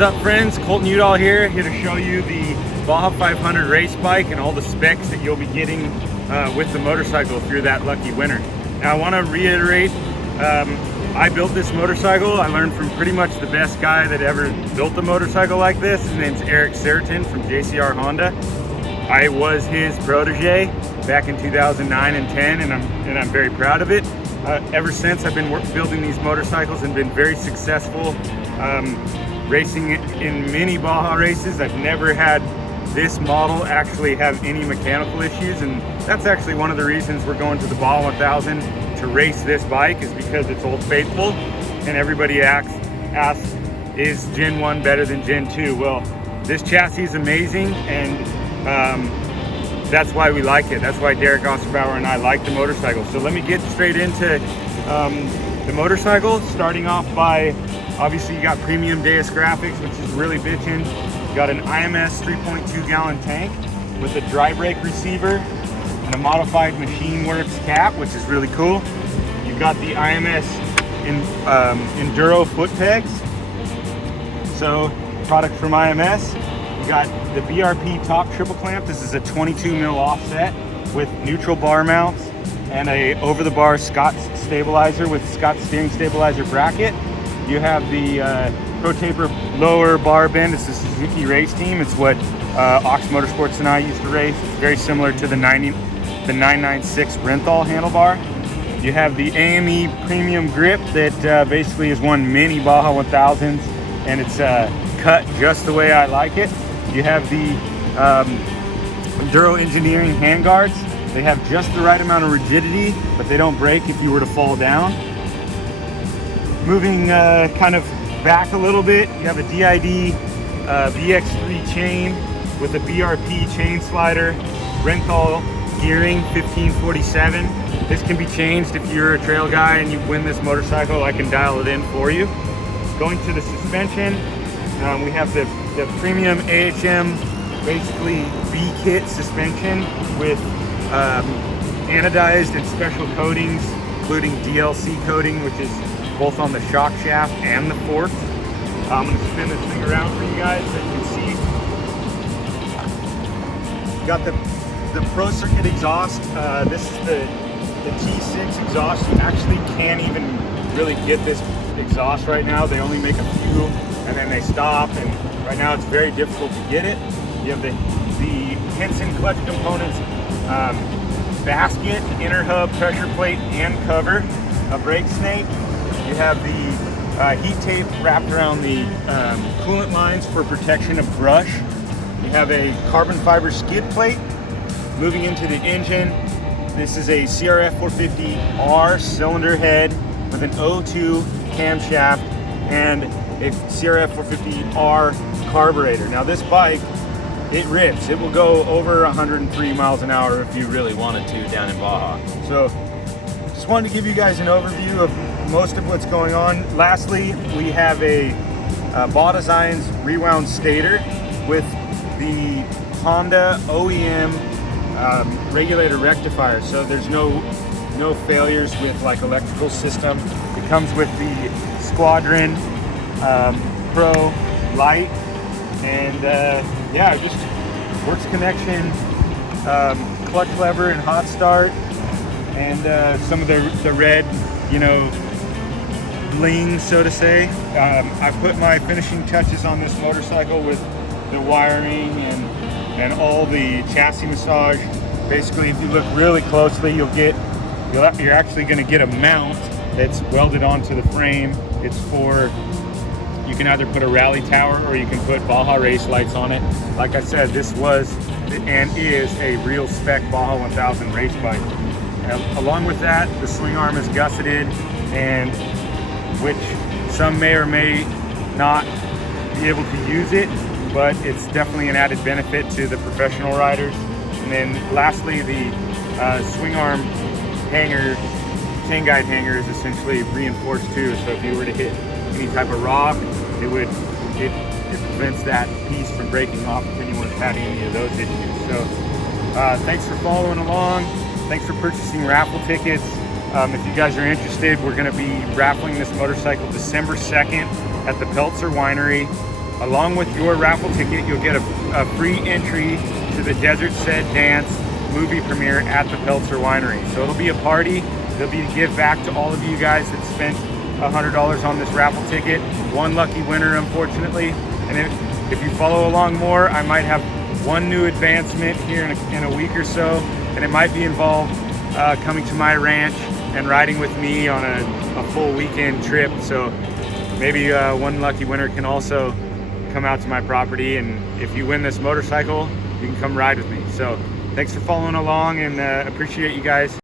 What's up, friends? Colton Udall here to show you the Baja 500 race bike and all the specs that you'll be getting with the motorcycle if you're that lucky winner. Now I want to reiterate, I built this motorcycle. I learned from pretty much the best guy that ever built a motorcycle like this. His name's Eric Serton from JCR Honda. I was his protege back in 2009 and 10, and I'm very proud of it. Ever since, I've been building these motorcycles and been very successful racing in many Baja races. I've never had this model actually have any mechanical issues, and that's actually one of the reasons we're going to the Baja 1000 to race this bike, is because it's Old Faithful, and everybody asks, is Gen 1 better than Gen 2? Well, this chassis is amazing, and that's why we like it. That's why Derek Osterbauer and I like the motorcycle. So let me get straight into the motorcycle, starting off by, obviously you got premium Deus graphics, which is really bitchin'. You got an IMS 3.2 gallon tank with a dry brake receiver and a modified Machine Works cap, which is really cool. You've got the IMS Enduro foot pegs. So product from IMS. You got the BRP top triple clamp. This is a 22 mil offset with neutral bar mounts and a over the bar Scott stabilizer with Scott steering stabilizer bracket. You have the Pro Taper lower bar bend. It's the Suzuki race team. It's what Ox Motorsports and I used to race. It's very similar to the 996 Renthal handlebar. You have the AME premium grip that basically is one mini Baja 1000s, and it's cut just the way I like it. You have the Enduro Engineering handguards. They have just the right amount of rigidity, but they don't break if you were to fall down. Moving kind of back a little bit, you have a DID VX3 chain with a BRP chain slider, Renthal gearing 1547. This can be changed if you're a trail guy and you win this motorcycle. I can dial it in for you. Going to the suspension, we have the premium AHM, basically V-kit suspension with anodized and special coatings, including DLC coating, which is both on the shock shaft and the fork. I'm going to spin this thing around for you guys so you can see. Got the Pro Circuit exhaust. This is the T6 exhaust. You actually can't even really get this exhaust right now. They only make a few and then they stop, and right now it's very difficult to get it. You have the Henson clutch components basket, inner hub, pressure plate, and cover, a brake snake. You have the heat tape wrapped around the coolant lines for protection of brush. You have a carbon fiber skid plate. Moving into the engine, this is a CRF 450R cylinder head with an O2 camshaft and a CRF 450R carburetor. Now this bike, it rips. It will go over 103 miles an hour if you really wanted to down in Baja. So just wanted to give you guys an overview of most of what's going on. Lastly, we have a Baja Designs rewound stator with the Honda OEM regulator rectifier. So there's no failures with like electrical system. It comes with the Squadron Pro light, and yeah, just works connection, clutch lever and hot start, and some of the red, bling, so to say. I put my finishing touches on this motorcycle with the wiring and all the chassis massage. Basically, if you look really closely, you're actually going to get a mount that's welded onto the frame. It's for, you can either put a rally tower or you can put Baja race lights on it. Like I said, this was and is a real spec Baja 1000 race bike. Along with that, the swing arm is gusseted, and which some may or may not be able to use it, but it's definitely an added benefit to the professional riders. And then lastly, the swing arm hanger, chain guide hanger, is essentially reinforced too. So if you were to hit any type of rock, it prevents that piece from breaking off if anyone's had any of those issues. So thanks for following along. Thanks for purchasing raffle tickets. If you guys are interested, we're going to be raffling this motorcycle December 2nd at the Peltzer Winery Along with your raffle ticket, you'll get a free entry to the Desert Set Dance movie premiere at the Peltzer Winery. So it'll be a party. There'll be to give back to all of you guys that spent $100 on this raffle ticket. One lucky winner, unfortunately. And if you follow along more, I might have one new advancement here in a week or so, and it might be involved coming to my ranch and riding with me on a full weekend trip. So maybe one lucky winner can also come out to my property, and if you win this motorcycle, you can come ride with me. So thanks for following along, and appreciate you guys.